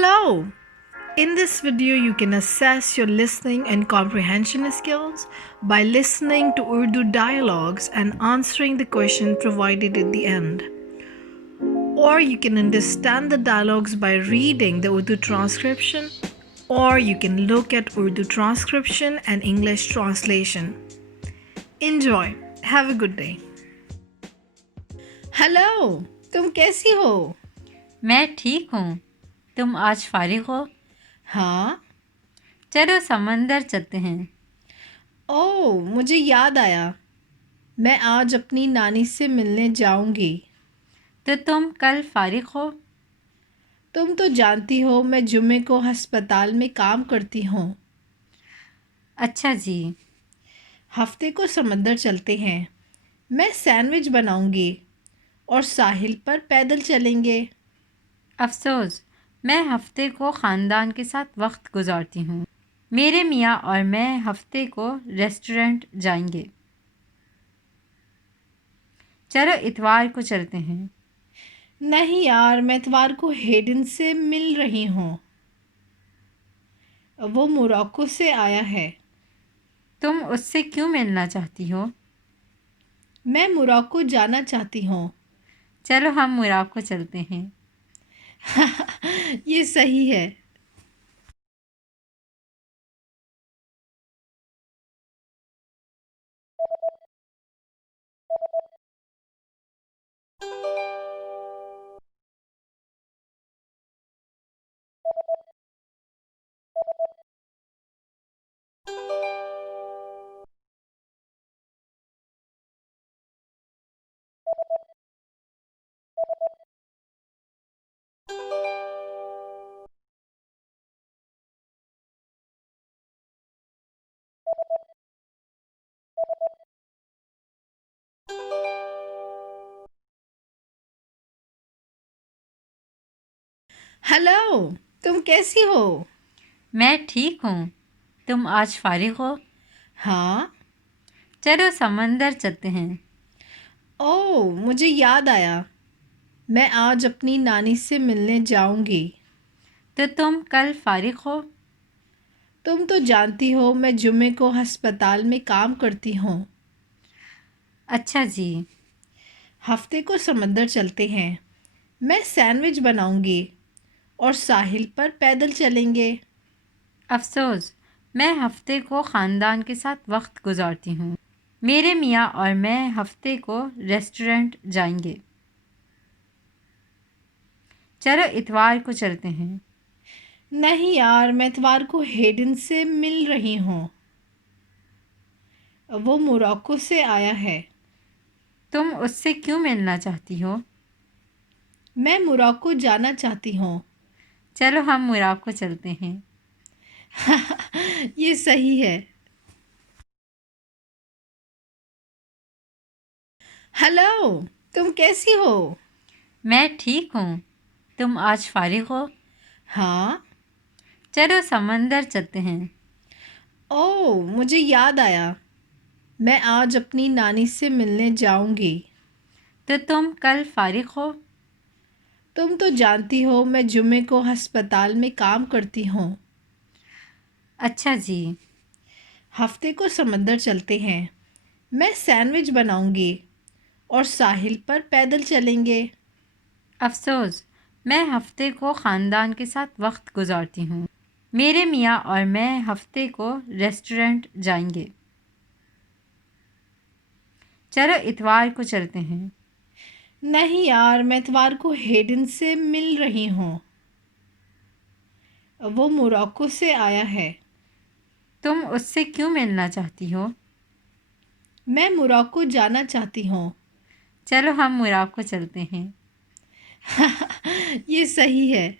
Hello! In this video, you can assess your listening and comprehension skills by listening to Urdu dialogues and answering the question provided at the end. Or you can understand the dialogues by reading the Urdu transcription, or you can look at Urdu transcription and English translation. Enjoy. Have a good day. Hello! तुम कैसी हो? मैं ठीक हूँ। तुम आज फारिग हो? हाँ। चलो समंदर चलते हैं। ओह, मुझे याद आया। मैं आज अपनी नानी से मिलने जाऊंगी। तो तुम कल फारिग हो? तुम तो जानती हो मैं जुमे को अस्पताल में काम करती हूँ। अच्छा जी। हफ्ते को समंदर चलते हैं। मैं सैंडविच बनाऊंगी और साहिल पर पैदल चलेंगे। अफसोस, मैं हफ्ते को ख़ानदान के साथ वक्त गुजारती हूँ। मेरे मियाँ और मैं हफ्ते को रेस्टोरेंट जाएंगे। चलो इतवार को चलते हैं। नहीं यार, मैं इतवार को हेडन से मिल रही हूँ। वो मोरक्को से आया है। तुम उससे क्यों मिलना चाहती हो? मैं मोरक्को जाना चाहती हूँ। चलो हम मोरक्को चलते हैं। ये सही है। हेलो, तुम कैसी हो? मैं ठीक हूँ। तुम आज फारिग हो? हाँ। चलो समंदर चलते हैं। ओह, मुझे याद आया। मैं आज अपनी नानी से मिलने जाऊंगी। तो तुम कल फारिग हो? तुम तो जानती हो मैं जुमे को अस्पताल में काम करती हूँ। अच्छा जी। हफ्ते को समंदर चलते हैं। मैं सैंडविच बनाऊंगी और साहिल पर पैदल चलेंगे। अफसोस, मैं हफ्ते को ख़ानदान के साथ वक्त गुजारती हूँ। मेरे मियाँ और मैं हफ्ते को रेस्टोरेंट जाएंगे। चलो इतवार को चलते हैं। नहीं यार, मैं इतवार को हेडन से मिल रही हूँ। वो मोरक्को से आया है। तुम उससे क्यों मिलना चाहती हो? मैं मोरक्को जाना चाहती हूँ। चलो हम मोरक्को चलते हैं। ये सही है। हेलो, तुम कैसी हो? मैं ठीक हूँ। तुम आज फारिग हो? हाँ। चलो समंदर चलते हैं। ओह, मुझे याद आया। मैं आज अपनी नानी से मिलने जाऊंगी। तो तुम कल फारिग हो? तुम तो जानती हो मैं जुमे को अस्पताल में काम करती हूँ। अच्छा जी। हफ्ते को समंदर चलते हैं। मैं सैंडविच बनाऊंगी और साहिल पर पैदल चलेंगे। अफसोस, मैं हफ्ते को ख़ानदान के साथ वक्त गुजारती हूँ। मेरे मियाँ और मैं हफ्ते को रेस्टोरेंट जाएंगे। चलो इतवार को चलते हैं। नहीं यार, मैं इतवार को हेडन से मिल रही हूँ। वो मोरक्को से आया है। तुम उससे क्यों मिलना चाहती हो? मैं मोरक्को जाना चाहती हूँ। चलो हम मोरक्को चलते हैं। ये सही है।